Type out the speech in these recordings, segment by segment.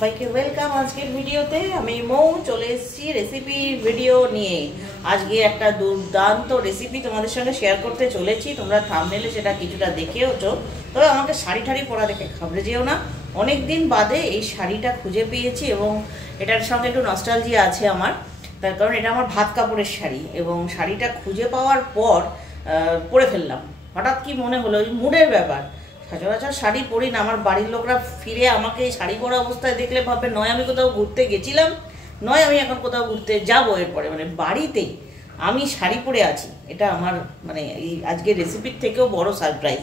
সবাইকে ওয়েলকাম আজকের ভিডিওতে। আমি মৌ চলে এসেছি রেসিপি ভিডিও নিয়ে। আজকে একটা দুর্দান্ত রেসিপি তোমাদের সঙ্গে শেয়ার করতে চলেছি। তোমরা থাম্বনেলে সেটা কিছুটা দেখেওছো, তবে আমাকে শাড়ি ঠাড়ি পরা দেখে ঘাবড়ে যেও না। অনেক দিন বাদে এই শাড়িটা খুঁজে পেয়েছি এবং এটার সঙ্গে একটু নস্টালজিয়া আছে আমার, তার কারণ এটা আমার ভাত কাপড়ের শাড়ি এবং শাড়িটা খুঁজে পাওয়ার পর পরে ফেললাম। হঠাৎ কি মনে হলো, মুডের ব্যাপার। সচরাচর শাড়ি পরি না, আমার বাড়ির লোকরা ফিরে আমাকে এই শাড়ি পরা অবস্থায় দেখলে ভাববে নয় আমি কোথাও ঘুরতে গেছিলাম, নয় আমি এখন কোথাও ঘুরতে যাবো। এরপরে মানে বাড়িতেই আমি শাড়ি পরে আছি, এটা আমার মানে এই আজকের রেসিপির থেকেও বড় সারপ্রাইজ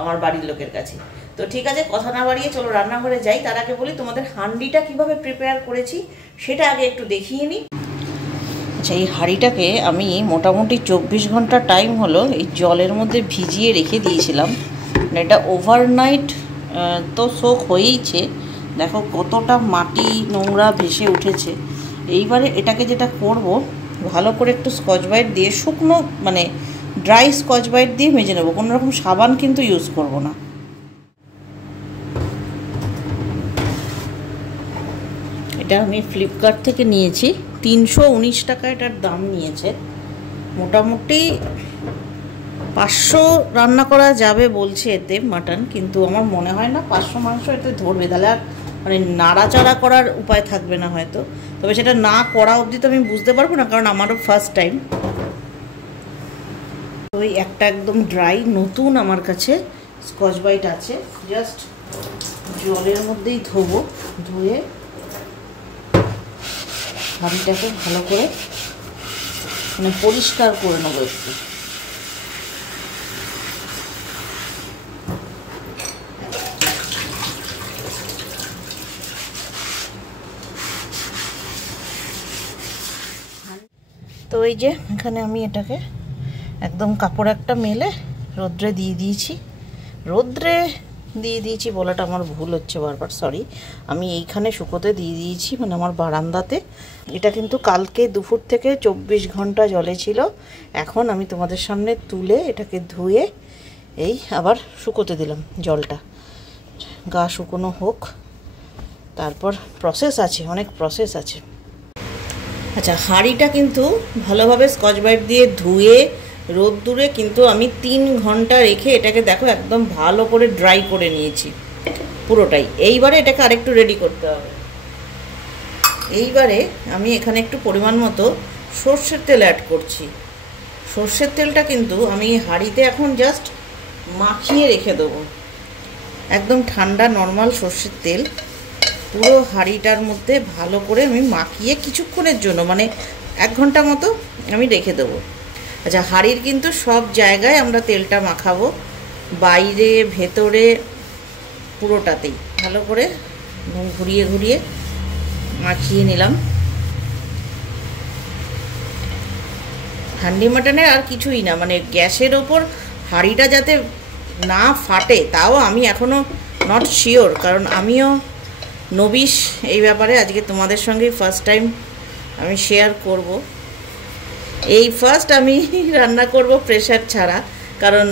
আমার বাড়ির লোকের কাছে। তো ঠিক আছে, কথা না বাড়িয়ে চলো রান্নাঘরে যাই। তার আগে বলি তোমাদের হাঁড়িটা কিভাবে প্রিপেয়ার করেছি সেটা আগে একটু দেখিয়ে নিই। আচ্ছা, এই হাঁড়িটাকে আমি মোটামুটি 24 ঘন্টা টাইম হলো এই জলের মধ্যে ভিজিয়ে রেখে দিয়েছিলাম। এটা ওভারনাইট তো সোক হয়েইছে, দেখো কতটা মাটি নোংরা ভেসে উঠেছে। এইবারে এটাকে যেটা করব, ভালো করে একটু স্কচ ব্রাইট দিয়ে শুকনো মানে ড্রাই স্কচ ব্রাইট দিয়ে মেজে নেবো, কোনো রকম সাবান কিন্তু ইউজ করব না। এটা আমি ফ্লিপকার্ট থেকে নিয়েছি, 319 টাকা এটার দাম নিয়েছে। মোটামুটি 500 রান্না করা যাবে বলছে এতে মাটন, কিন্তু আমার মনে হয় না 500 মাংস এতে ধরবে, তাহলে আর মানে নাড়াচাড়া করার উপায় থাকবে না হয়তো। তবে সেটা না করা অবধি তো আমি বুঝতে পারবো না, কারণ আমারও ফার্স্ট টাইম। ওই একটা একদম ড্রাই নতুন আমার কাছে স্কচ ব্রাইট আছে, জাস্ট জলের মধ্যেই ধোবো, ধুয়ে হাঁড়িটাকে ভালো করে মানে পরিষ্কার করে নেবো একটু। তো এই যে এখানে আমি এটাকে একদম কাপড় একটা মেলে রোদ্রে দিয়ে দিয়েছি। রোদ্রে দিয়ে দিয়েছি বলাটা আমার ভুল হচ্ছে বারবার, সরি। আমি এইখানে শুকোতে দিয়ে দিয়েছি, মানে আমার বারান্দাতে। এটা কিন্তু কালকে দুপুর থেকে 24 ঘন্টা জলে ছিল। এখন আমি তোমাদের সামনে তুলে এটাকে ধুয়ে এই আবার শুকোতে দিলাম। জলটা গা শুকোনো হোক, তারপর প্রসেস আছে, অনেক প্রসেস আছে। আচ্ছা, হাঁড়িটা কিন্তু ভালোভাবে স্কচ ব্রাইট দিয়ে ধুয়ে রোদ্দুরে কিন্তু আমি 3 ঘন্টা রেখে এটাকে দেখো একদম ভালো করে ড্রাই করে নিয়েছি পুরোটাই। এইবারে এটাকে আরেকটু রেডি করতে হবে। এইবারে আমি এখানে একটু পরিমাণ মতো সর্ষের তেল অ্যাড করছি। সর্ষের তেলটা কিন্তু আমি হাঁড়িতে এখন জাস্ট মাখিয়ে রেখে দেবো, একদম ঠান্ডা নর্মাল সর্ষের তেল পুরো হাঁড়িটার মধ্যে ভালো করে আমি মাখিয়ে কিছুক্ষণের জন্য মানে 1 ঘন্টা মতো আমি রেখে দেবো। আচ্ছা, হাঁড়ির কিন্তু সব জায়গায় আমরা তেলটা মাখাবো, বাইরে ভেতরে পুরোটাতেই ভালো করে ঘুরিয়ে ঘুরিয়ে মাখিয়ে নিলাম। হান্ডি মাটনের আর কিছুই না, মানে গ্যাসের ওপর হাঁড়িটা যাতে না ফাটে তাও আমি এখনও নট শিওর, কারণ আমিও নবিশ এই ব্যাপারে। আজকে তোমাদের সঙ্গে ফার্স্ট টাইম আমি শেয়ার করব। এই ফার্স্ট আমি রান্না করব প্রেশার ছাড়া, কারণ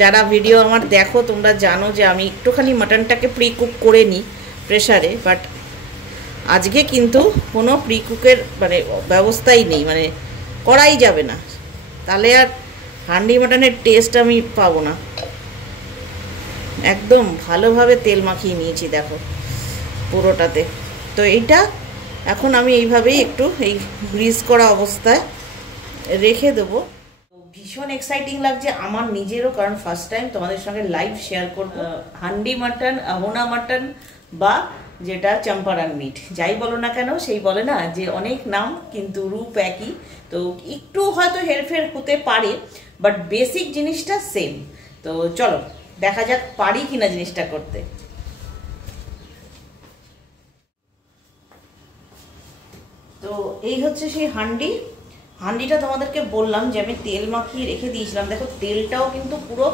যারা ভিডিও আমার দেখো তোমরা জানো যে আমি একটুখানি মাটনটাকে প্রি কুক করে নিই প্রেশারে, বাট আজকে কিন্তু কোনো প্রি কুকের মানে ব্যবস্থাই নেই, মানে করাই যাবে না, তাহলে আর হান্ডি মাটনের টেস্ট আমি পাবো না। একদম ভালোভাবে তেল মাখিয়ে নিয়েছি দেখো পুরোটাতে। তো এইটা এখন আমি এইভাবেই একটু এই গ্রিজ করা অবস্থায় রেখে দেবো। ভীষণ এক্সাইটিং লাগছে আমার নিজেরও, কারণ ফার্স্ট টাইম তোমাদের সঙ্গে লাইভ শেয়ার করবো হান্ডি মাটন, আহোনা মাটন বা যেটা চম্পারন মিট, যাই বলো না কেন। সেই বলে না যে অনেক নাম কিন্তু রূপ একই, তো একটু হয়তো হেরফের হতে পারে, বাট বেসিক জিনিসটা সেম। তো চলো দেখা যাক পারি কিনা জিনিসটা করতে। তো এই হচ্ছে সেই হাঁড়িটা তোমাদেরকে বললাম যে আমি তেল মাখিয়ে রেখে দিয়েছিলাম। দেখো তেলটাও কিন্তু পুরো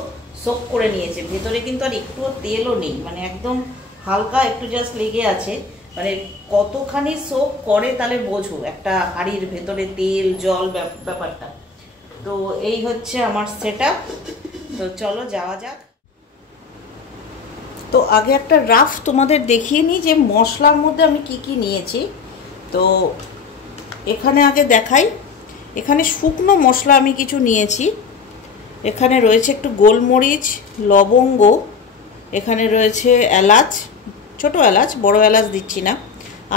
সোক করে নিয়েছে, ভেতরে কিন্তু আর একটুও তেলও নেই, মানে একদম হালকা একটু জাস্ট লেগে আছে। মানে কতখানি সোক করে তাহলে বোঝো একটা হাঁড়ির ভেতরে তেল জল ব্যাপারটা। তো এই হচ্ছে আমার সেটআপ। তো চলো যাওয়া যাক। তো আগে একটা রাফ তোমাদের দেখিয়ে নিই যে মশলার মধ্যে আমি কি কি নিয়েছি। তো এখানে আগে দেখাই, এখানে শুকনো মশলা আমি কিছু নিয়েছি। এখানে রয়েছে একটু গোলমরিচ, লবঙ্গ, এখানে রয়েছে এলাচ, ছোট এলাচ, বড় এলাচ দিচ্ছি না,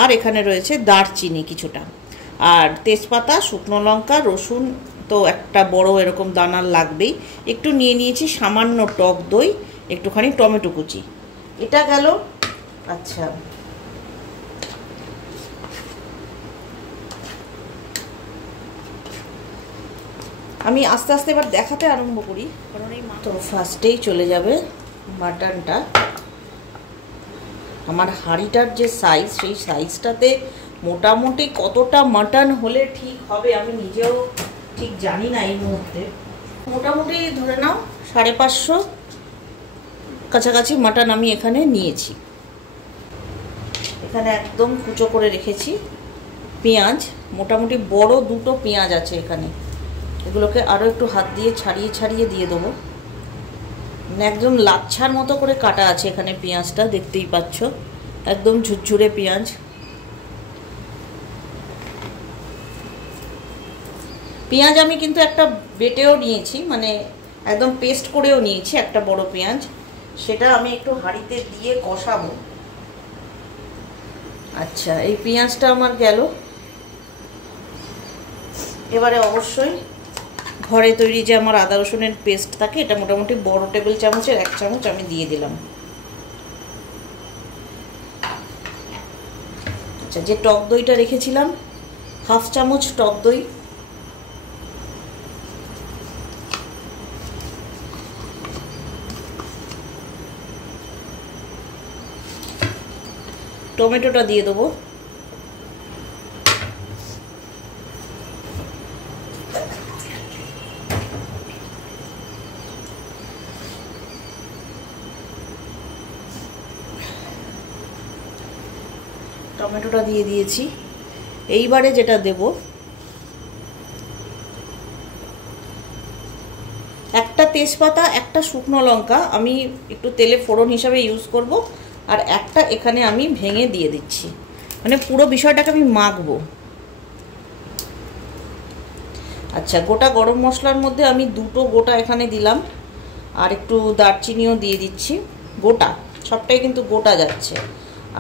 আর এখানে রয়েছে দারচিনি কিছুটা, আর তেজপাতা, শুকনো লঙ্কা, রসুন তো একটা বড় এরকম দানার লাগবেই, একটু নিয়ে নিয়েছি সামান্য টক দই, একটুখানি টমেটো কুচি। এটা গেল। আচ্ছা, আমি আস্তে আস্তে এবার দেখাতে আরম্ভ করি, কারণ এই তো ফার্স্টেই চলে যাবে মাটনটা। আমার হাঁড়িটার যে সাইজ, সেই সাইজটাতে মোটামুটি কতটা মাটন হলে ঠিক হবে আমি নিজেও ঠিক জানি না এই মুহূর্তে। মোটামুটি ধরে নাও 550 কাছাকাছি মাটন আমি এখানে নিয়েছি। এখানে একদম কুচো করে রেখেছি পেঁয়াজ, মোটামুটি বড় দুটো পেঁয়াজ আছে এখানে, এগুলোকে আরও একটু হাত দিয়ে ছাড়িয়ে ছাড়িয়ে দিয়ে দেবো। একদম লাচ্ছার মতো করে কাটা আছে এখানে পেঁয়াজটা, দেখতেই পাচ্ছ, একদম ঝুরঝুরে পেঁয়াজ। পেঁয়াজ আমি কিন্তু একটা বেটেও নিয়েছি, মানে একদম পেস্ট করেও নিয়েছি একটা বড় পেঁয়াজ, সেটা আমি একটু হাঁড়িতে দিয়ে কষাবো। আচ্ছা, এই পেঁয়াজটা আমার গেল। এবারে অবশ্যই ঘরে তৈরি যে আমার আদা রসুনের পেস্ট থাকে, এটা মোটামুটি বড় টেবিল চামচের 1 চামচ আমি দিয়ে দিলাম। আচ্ছা, যে টক দইটা রেখেছিলাম, 1/2 চামচ টক দই, টমেটোটা দিয়ে দেবো, টমেটোটা দিয়ে দিয়েছি। এইবারে যেটা দেব, একটা তেজপাতা, একটা শুকনো লঙ্কা আমি একটু তেলে ফোড়ন হিসাবে ইউজ করব, আর একটা এখানে আমি ভেঙে দিয়ে দিচ্ছি, মানে পুরো বিষয়টাকে আমি মাখবো। আচ্ছা, গোটা গরম মশলার মধ্যে আমি 2টো গোটা এখানে দিলাম, আর একটু দারচিনিও দিয়ে দিচ্ছি, গোটা, সবটাই কিন্তু গোটা যাচ্ছে।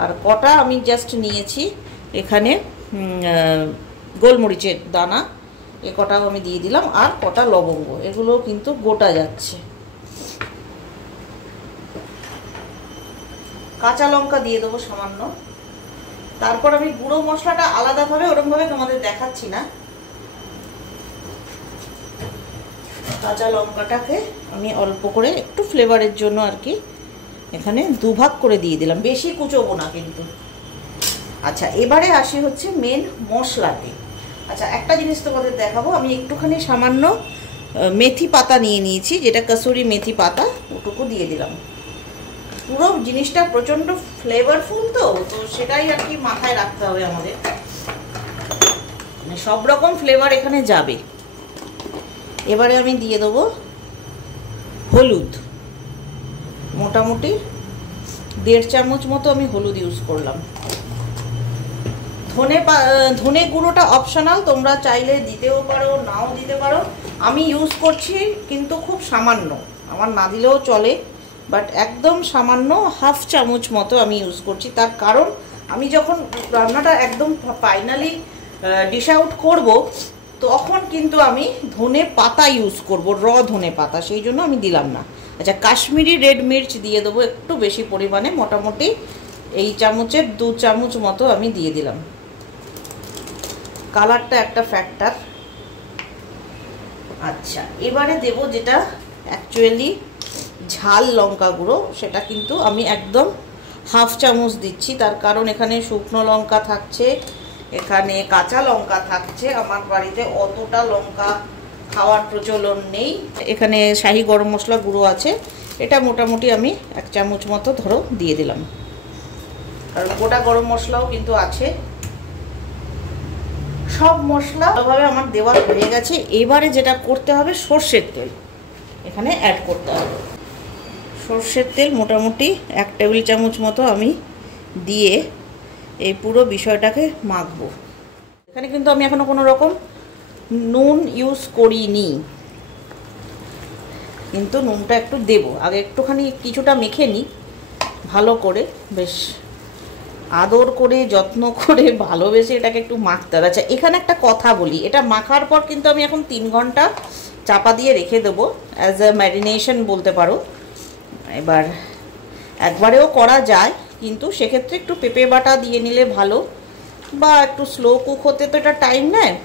আর কটা আমি জাস্ট নিয়েছি এখানে গোলমরিচের দানা, এ কটাও আমি দিয়ে দিলাম, আর কটা লবঙ্গ, এগুলো কিন্তু গোটা যাচ্ছে। কাঁচা লঙ্কা দিয়ে দেবো সামান্য। তারপর আমি গুঁড়ো মশলাটা আলাদাভাবে ওরকমভাবে তোমাদের দেখাচ্ছি না। কাঁচা লঙ্কাটাকে আমি অল্প করে একটু ফ্লেভারের জন্য আর কি এখানে 2 ভাগ করে দিয়ে দিলাম, বেশি কুচোবো না কিন্তু। আচ্ছা, এবারে আসি হচ্ছে মেন মশলাতে। আচ্ছা, একটা জিনিস তোমাদের দেখাবো, আমি একটুখানি সামান্য মেথি পাতা নিয়ে নিয়েছি, যেটা কসুরি মেথি পাতা, ওটুকু দিয়ে দিলাম। পুরো জিনিসটা প্রচণ্ড ফ্লেভারফুল, তো সেটাই আর কি মাথায় রাখতে হবে আমাদের, মানে সব রকম ফ্লেভার এখানে যাবে। এবারে আমি দিয়ে দেবো হলুদ, মোটামুটি 1.5 চামচ মতো আমি হলুদ ইউজ করলাম। ধনে গুঁড়োটা অপশনাল, তোমরা চাইলে দিতেও পারো, নাও দিতে পারো। আমি ইউজ করছি কিন্তু খুব সামান্য, আমার না দিলেও চলে, বাট একদম সামান্য 1/2 চামচ মতো আমি ইউজ করছি। তার কারণ আমি যখন রান্নাটা একদম ফাইনালি ডিশ আউট করব, তখন কিন্তু আমি ধনে পাতা ইউজ করব, র ধনে পাতা, সেই জন্য আমি দিলাম না। আচ্ছা, কাশ্মীরি রেড মির্চ দিয়ে দেবো একটু বেশি পরিমাণে, মোটামুটি এই চামচের 2 চামচ মতো আমি দিয়ে দিলাম। কালারটা একটা ফ্যাক্টর। আচ্ছা, এবারে দেব যেটা অ্যাকচুয়ালি ঝাল লঙ্কা গুঁড়ো, সেটা কিন্তু আমি একদম 1/2 চামচ দিচ্ছি। তার কারণ এখানে শুকনো লঙ্কা থাকছে, এখানে কাঁচা লঙ্কা থাকছে, আমার বাড়িতে অতটা লঙ্কা খাওয়ার প্রচলন নেই। এখানে শাহি গরম মশলা গুঁড়ো আছে, এটা মোটামুটি আমি 1 চামচ মতো ধরো দিয়ে দিলাম, কারণ গোটা গরম মশলাও কিন্তু আছে। সব মশলা ভালোভাবে আমার দেওয়া হয়ে গেছে। এবারে যেটা করতে হবে, সর্ষের তেল এখানে অ্যাড করতে হবে। সর্ষের তেল মোটামুটি 1 টেবিল চামচ মতো আমি দিয়ে এই পুরো বিষয়টাকে মাখবো। এখানে কিন্তু আমি এখনো কোনো রকম নুন ইউজ করিনি, কিন্তু নুনটা একটু দেবো। আগে একটুখানি কিছুটা মেখে নিই ভালো করে, বেশ আদর করে যত্ন করে ভালোবেসে এটাকে একটু মাখতে হবে। আচ্ছা, এখানে একটা কথা বলি, এটা মাখার পর কিন্তু আমি এখন 3 ঘন্টা চাপা দিয়ে রেখে দেবো, অ্যাজ এ ম্যারিনেশন বলতে পারো। এবার একবারেও করা যায়, কিন্তু সেক্ষেত্রে একটু পেঁপে বাটা দিয়ে নিলে ভালো, বা একটু স্লো কুক হতে তো এটা টাইম নেয়।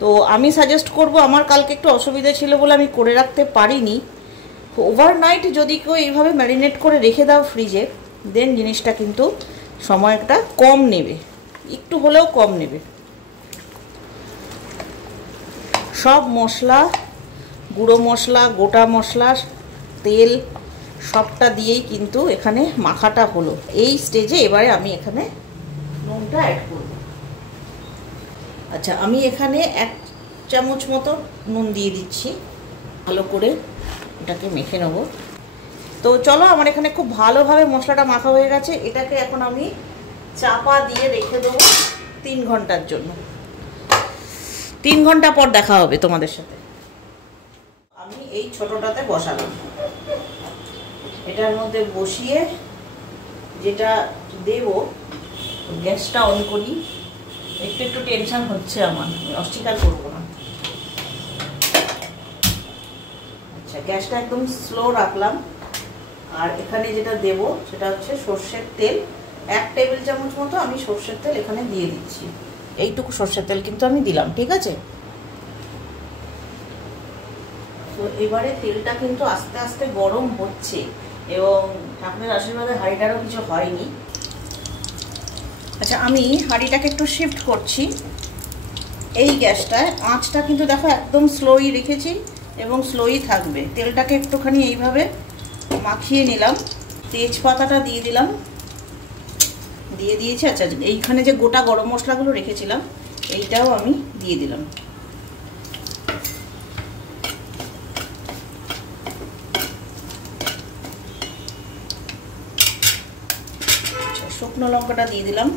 তো আমি সাজেস্ট করব, আমার কালকে একটু অসুবিধা ছিল বলে আমি করে রাখতে পারিনি। ওভারনাইট যদি কেউ এইভাবে ম্যারিনেট করে রেখে দাও ফ্রিজে, দেন জিনিসটা কিন্তু সময়টা কম নেবে, একটু হলেও কম নেবে। সব মশলা, গুঁড়ো মশলা, গোটা মশলা, তেল সবটা দিয়েই কিন্তু এখানে মাখাটা হলো। এই স্টেজে এবারে আমি এখানে নুনটা অ্যাড করব। আচ্ছা, আমি এখানে 1 চামচ মতো নুন দিয়ে দিচ্ছি, ভালো করে এটাকে মেখে নেব। তো চলো, আমার এখানে খুব ভালোভাবে মশলাটা মাখা হয়ে গেছে। এটাকে এখন আমি চাপা দিয়ে রেখে দেবো 3 ঘন্টার জন্য। 3 ঘন্টা পর দেখা হবে তোমাদের সাথে। আমি এই ছোটটাতে বসালাম, এটার মধ্যে বসিয়ে যেটা দেব, গ্যাসটা অন করি। একটু টেনশন হচ্ছে আমার, অস্বীকার করবো না। আচ্ছা, গ্যাসটা একদম স্লো রাখলাম। আর এখানে যেটা দেব সেটা হচ্ছে সর্ষের তেল। 1 টেবিল চামচ মতো আমি সর্ষের তেল এখানে দিয়ে দিচ্ছি। এইটুকু সর্ষের তেল কিন্তু আমি দিলাম, ঠিক আছে? তো এবারে তেলটা কিন্তু আস্তে আস্তে গরম হচ্ছে, এবং ঠাকুরের আশীর্বাদে হাঁড়িটারও কিছু হয়নি। আচ্ছা, আমি হাঁড়িটাকে একটু শিফট করছি এই গ্যাসটায়। আঁচটা কিন্তু দেখো একদম স্লোই রেখেছি, এবং স্লোই থাকবে। তেলটাকে একটুখানি এইভাবে মাখিয়ে নিলাম, তেজপাতাটা দিয়ে দিলাম, দিয়ে দিয়েছি। আচ্ছা, এইখানে যে গোটা গরম মশলাগুলো রেখেছিলাম এইটাও আমি দিয়ে দিলাম। শুকনো লঙ্কাটা দিয়ে দিলাম।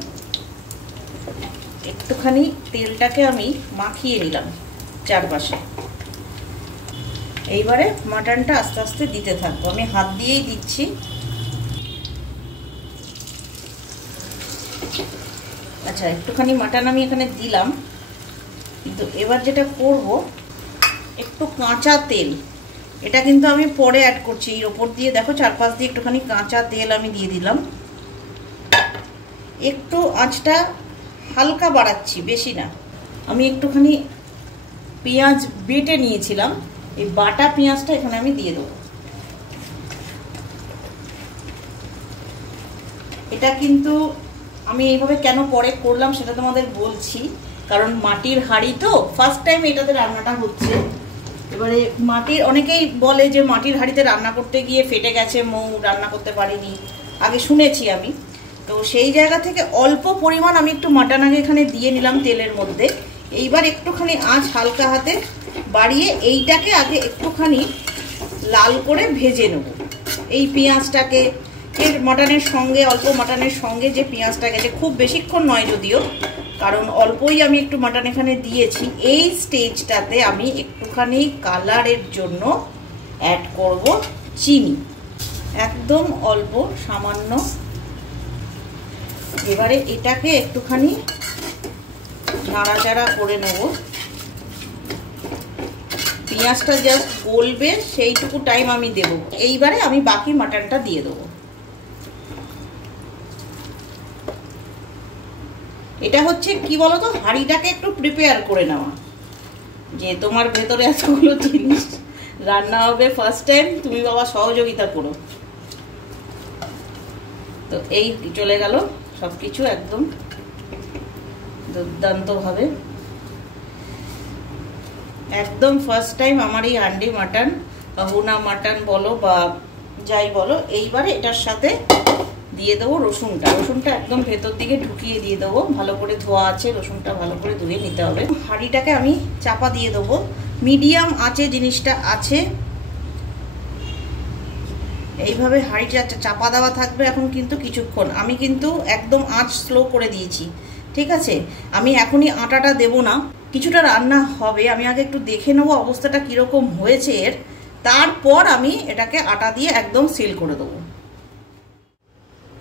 একটুখানি তেলটাকে আমি মাখিয়ে নিলাম চারপাশে। এইবারে মাটনটা আস্তে আস্তে দিতে থাকবো, আমি হাত দিয়েই দিচ্ছি। আচ্ছা, একটুখানি মাটন আমি এখানে দিলাম, কিন্তু এবার যেটা করব, একটু কাঁচা তেল, এটা কিন্তু আমি পরে অ্যাড করছি। এর ওপর দিয়ে দেখো চারপাশ দিয়ে একটুখানি কাঁচা তেল আমি দিয়ে দিলাম। একটু আঁচটা হালকা বাড়াচ্ছি, বেশি না। আমি একটুখানি পেঁয়াজ বেটে নিয়েছিলাম, এই বাটা পেঁয়াজটা এখানে আমি দিয়ে দেবো। এটা কিন্তু আমি এইভাবে কেন পরে করলাম সেটা তোমাদের বলছি, কারণ মাটির হাঁড়ি তো, ফার্স্ট টাইম এটাতে রান্নাটা হচ্ছে। এবারে মাটির, অনেকেই বলে যে মাটির হাঁড়িতে রান্না করতে গিয়ে ফেটে গেছে, মৌ রান্না করতে পারিনি, আগে শুনেছি আমি। তো সেই জায়গা থেকে অল্প পরিমাণ আমি একটু মাটন আগে এখানে দিয়ে নিলাম তেলের মধ্যে। এইবার একটুখানি আঁচ হালকা হাতে বাড়িয়ে এইটাকে আগে একটুখানি লাল করে ভেজে নেব। এই পেঁয়াজটাকে এর মাটনের সঙ্গে, অল্প মাটনের সঙ্গে যে পেঁয়াজটা গেছে, খুব বেশিক্ষণ নয় যদিও, কারণ অল্পই আমি একটু মাটন এখানে দিয়েছি। এই স্টেজটাতে আমি একটুখানি কালারের জন্য অ্যাড করব চিনি, একদম অল্প সামান্য। এবারে এটাকে একটুখানি নাড়াচাড়া করে নেব। পেঁয়াজটা জাস্ট গলবে সেইটুকু টাইম আমি দেব। এইবারে আমি বাকি মাটনটা দিয়ে দেবো। এটা হচ্ছে কি বলতো, হাঁড়িটাকে একটু প্রিপেয়ার করে নেওয়া, যে তোমার ভেতরে এতগুলো জিনিস রান্না হবে ফার্স্ট টাইম, তুমি বাবা সহযোগিতা করো। তো এই চলে গেল সবকিছু একদম দুর্দান্তভাবে। একদম ফার্স্ট টাইম আমার এই হান্ডি মাটন, হুনা মাটন বলো বা যাই বলো। এইবারে এটার সাথে দিয়ে দেবো রসুনটা। রসুনটা একদম ভেতর দিকে ঢুকিয়ে দিয়ে দেবো, ভালো করে ধোয়া আছে, রসুনটা ভালো করে ধুয়ে নিতে হবে। হাঁড়িটাকে আমি চাপা দিয়ে দেবো, মিডিয়াম আঁচে জিনিসটা আছে। এইভাবে হাঁড়িটা চাপা দেওয়া থাকবে এখন কিন্তু কিছুক্ষণ। আমি কিন্তু একদম আঁচ স্লো করে দিয়েছি, ঠিক আছে? আমি এখনই আটাটা দেব না, কিছুটা রান্না হবে, আমি আগে একটু দেখে নেবো অবস্থাটা কীরকম হয়েছে এর, তারপর আমি এটাকে আটা দিয়ে একদম সিল করে দেবো।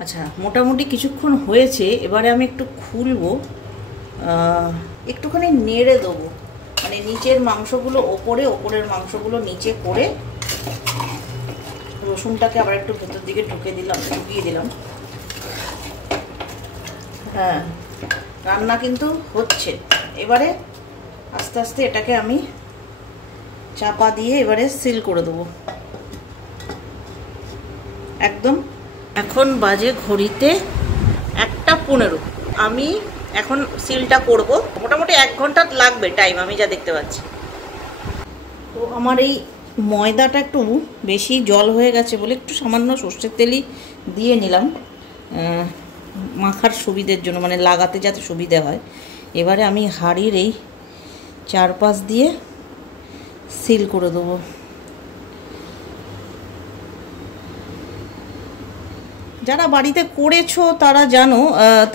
আচ্ছা, মোটামুটি কিছুক্ষণ হয়েছে, এবারে আমি একটু খুলবো, একটুখানি নেড়ে দেবো, মানে নিচের মাংসগুলো ওপরে, ওপরের মাংসগুলো নিচে করে রসুনটাকে আবার একটু ভেতর দিকে ঢুকিয়ে দিলাম। হ্যাঁ, রান্না কিন্তু হচ্ছে। এবারে আস্তে আস্তে এটাকে আমি চাপা দিয়ে এবারে সিল করে দেবো একদম। এখন বাজে ঘড়িতে 1:15। আমি এখন সিলটা করব, মোটামুটি 1 ঘন্টা লাগবে টাইম আমি যা দেখতে পাচ্ছি। তো আমার এই ময়দাটা একটু বেশি জল হয়ে গেছে বলে একটু সামান্য সর্ষের তেলই দিয়ে নিলাম মাখার সুবিধের জন্য, মানে লাগাতে যাতে সুবিধে হয়। এবারে আমি হাঁড়ির এই চারপাশ দিয়ে সিল করে দেবো। যারা বাড়িতে করেছো তারা জানো,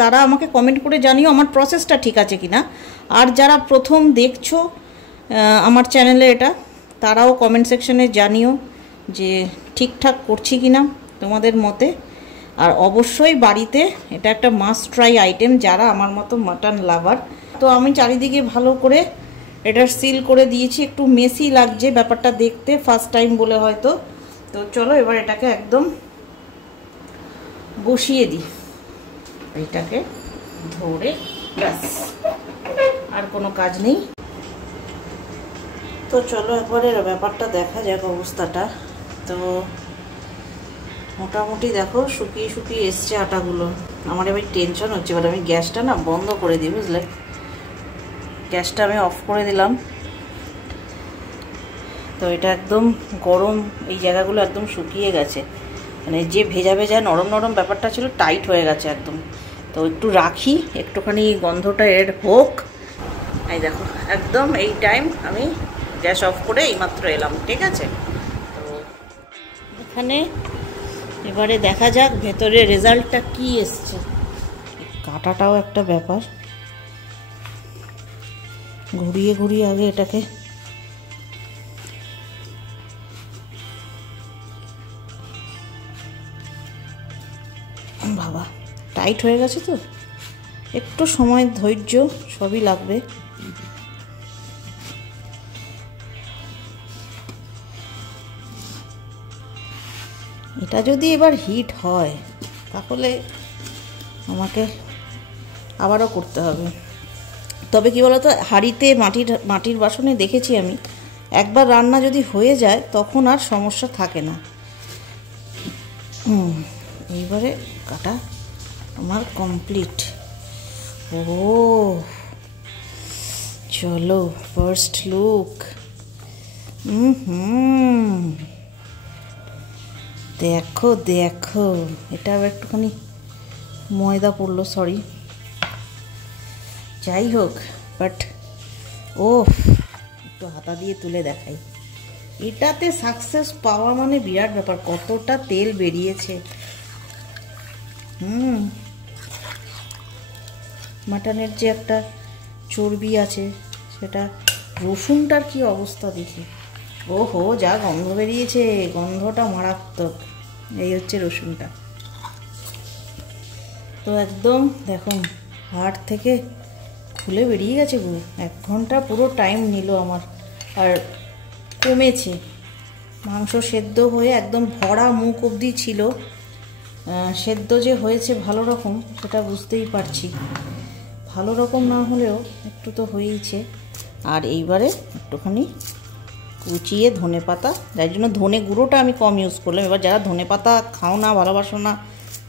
তারা আমাকে কমেন্ট করে জানিও আমার প্রসেসটা ঠিক আছে কিনা। আর যারা প্রথম দেখছো আমার চ্যানেলে এটা, তারাও কমেন্ট সেকশনে জানিও যে ঠিকঠাক করছি কিনা তোমাদের মতে। আর অবশ্যই বাড়িতে এটা একটা মাস্ট ট্রাই আইটেম যারা আমার মতো মাটন লাভার। তো আমি চারিদিকে ভালো করে এটা সিল করে দিয়েছি। একটু মেসি লাগছে ব্যাপারটা দেখতে, ফার্স্ট টাইম বলে হয়তো। তো চলো এবার এটাকে একদম বসিয়ে দিই, এটাকে ধরে, ব্যাস আর কোনো কাজ নেই। তো চলো একবারে ব্যাপারটা দেখা যাক অবস্থাটা। তো মোটামুটি দেখো শুকিয়ে শুকিয়ে এসছে আটাগুলো। আমার এবার টেনশন হচ্ছে, এবার আমি গ্যাসটা না বন্ধ করে দিই, বুঝলে? গ্যাসটা আমি অফ করে দিলাম। তো এটা একদম গরম, এই জায়গাগুলো একদম শুকিয়ে গেছে, মানে যে ভেজা ভেজা নরম নরম ব্যাপারটা ছিল টাইট হয়ে গেছে একদম। তো একটু রাখি, একটুখানি গন্ধটা এর হোক। এই দেখো একদম এই টাইম আমি গ্যাস অফ করে এইমাত্র এলাম, ঠিক আছে? তো এখানে এবারে দেখা যাক ভেতরে রেজাল্টটা কি এসছে। কাটাটাও একটা ব্যাপার, ঘুরিয়ে ঘুরিয়ে আগে এটাকে বাবা টাইট হয়ে গেছে। তো একটু সময় ধৈর্য সবই লাগবে। এটা যদি এবার হিট হয় তাহলে আমাকে আবারও করতে হবে। তবে কি বলতো, হাঁড়িতে মাটির বাসনে দেখেছি আমি, একবার রান্না যদি হয়ে যায় তখন আর সমস্যা থাকে না। এইবারে কাটা আমার কমপ্লিট। ও চলো ফার্স্ট লুক। দেখো দেখো, এটা আবার একটুখানি ময়দা পড়লো, সরি। যাই হোক, বাট ও একটু হাতা দিয়ে তুলে দেখাই। এটাতে সাকসেস পাওয়া মানে বিরাট ব্যাপার, কতটা তেল বেরিয়েছে। মাটনের যে একটা চর্বি আছে সেটা, রসুনটার কি অবস্থা দেখি, ওহো যা গন্ধ বেরিয়েছে, গন্ধটা মারাত্মক। এই হচ্ছে রসুনটা। তো একদম দেখুন হাড় থেকে খুলে বেরিয়ে গেছে গো। 1 ঘন্টা পুরো টাইম নিল আমার, আর কমেছে। মাংস সেদ্ধ হয়ে একদম ভরা মুখ অবধি ছিল। সেদ্ধ যে হয়েছে ভালো রকম সেটা বুঝতেই পারছি, ভালো রকম না হলেও একটু তো হয়েইছে। আর এইবারে একটুখানি কুচিয়ে ধনে পাতা, যার জন্য ধনে গুঁড়োটা আমি কম ইউজ করলাম। এবার যারা ধনে পাতা খাও না, ভালোবাসো না,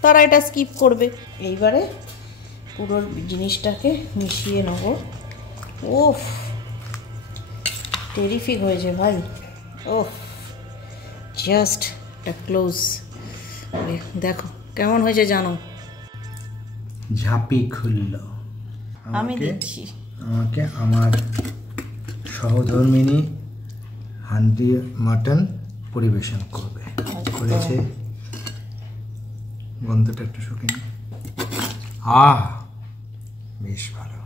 তারা এটা স্কিপ করবে। এইবারে পুরো জিনিসটাকে মিশিয়ে নেব। ওফ টেরিফিক হয়েছে ভাই, ওফ জাস্ট একটা ক্লোজ। দেখো কেমন হয়েছে জানো? ঝাঁপি খুলল। আমি দেখছি আমাকে আমার সহধর্মিনী হান্ডি মাটন পরিবেশন করবে, করেছে গন্ধটা একটু শুকিয়ে বেশ ভালো।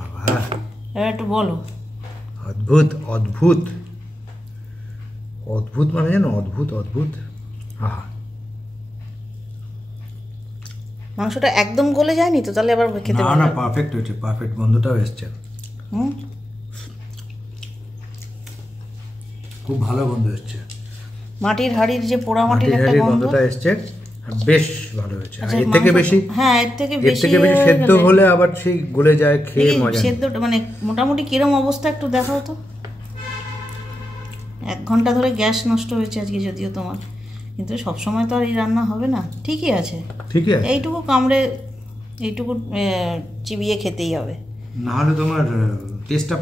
আবার এবার একটু বলো। অদ্ভুত অদ্ভুত অদ্ভুত মানে জানো, অদ্ভুত অদ্ভুত। মাংসটা একদম গলে যায়নি তো? তাহলে আবার খেতে না, পারফেক্ট হয়েছে, পারফেক্ট, গন্ধটাও এসছে। খুব ভালো গন্ধ এসছে। মাটির হাড়ির যে পোড়া মাটির একটা গন্ধটা এসছে, বেশ ভালো হয়েছে। এর থেকে বেশি, হ্যাঁ এর থেকে বেশি সেদ্ধ হলে আবার সেই গলে যায়, খেয়ে মজা। সেদ্ধটা মানে মোটামুটি কিরম অবস্থা একটু দেখাও তো। 1 ঘন্টা ধরে গ্যাস নষ্ট হয়েছে আজকে, যদিও তোমার, কিন্তু সবসময় তো আর এই রান্না হবে না। ঠিকই আছে, ঠিকই আছে। এইটুকু কামড়ে, এইটুকু চিবিয়ে খেতেই হবে, না হলে তোমার টেস্টটা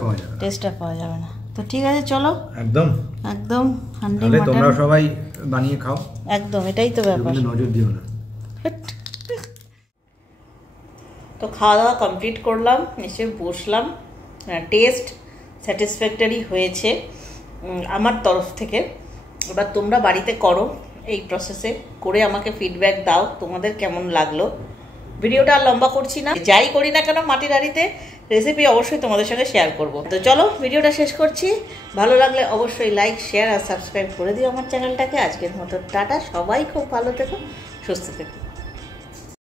পাওয়া যাবে না। তো ঠিক আছে, চলো একদম হান্ডি মাটন তোমরা সবাই বানিয়ে খাও। একদম, এটাই তো ব্যাপার, নজর দিও না। তো খাওয়া দাওয়া কমপ্লিট করলাম, এসে বসলাম। টেস্ট স্যাটিসফ্যাক্টরি হয়েছে আমার তরফ থেকে। এবার তোমরা বাড়িতে করো, এই প্রসেসে করে আমাকে ফিডব্যাক দাও তোমাদের কেমন লাগলো। ভিডিওটা আর লম্বা করছি না, যাই করি না কেন মাটির হাঁড়িতে রেসিপি অবশ্যই তোমাদের সঙ্গে শেয়ার করব। তো চলো ভিডিওটা শেষ করছি। ভালো লাগলে অবশ্যই লাইক, শেয়ার আর সাবস্ক্রাইব করে দিও আমার চ্যানেলটাকে। আজকের মতো টাটা, সবাই খুব ভালো থেকো, সুস্থ থেকো।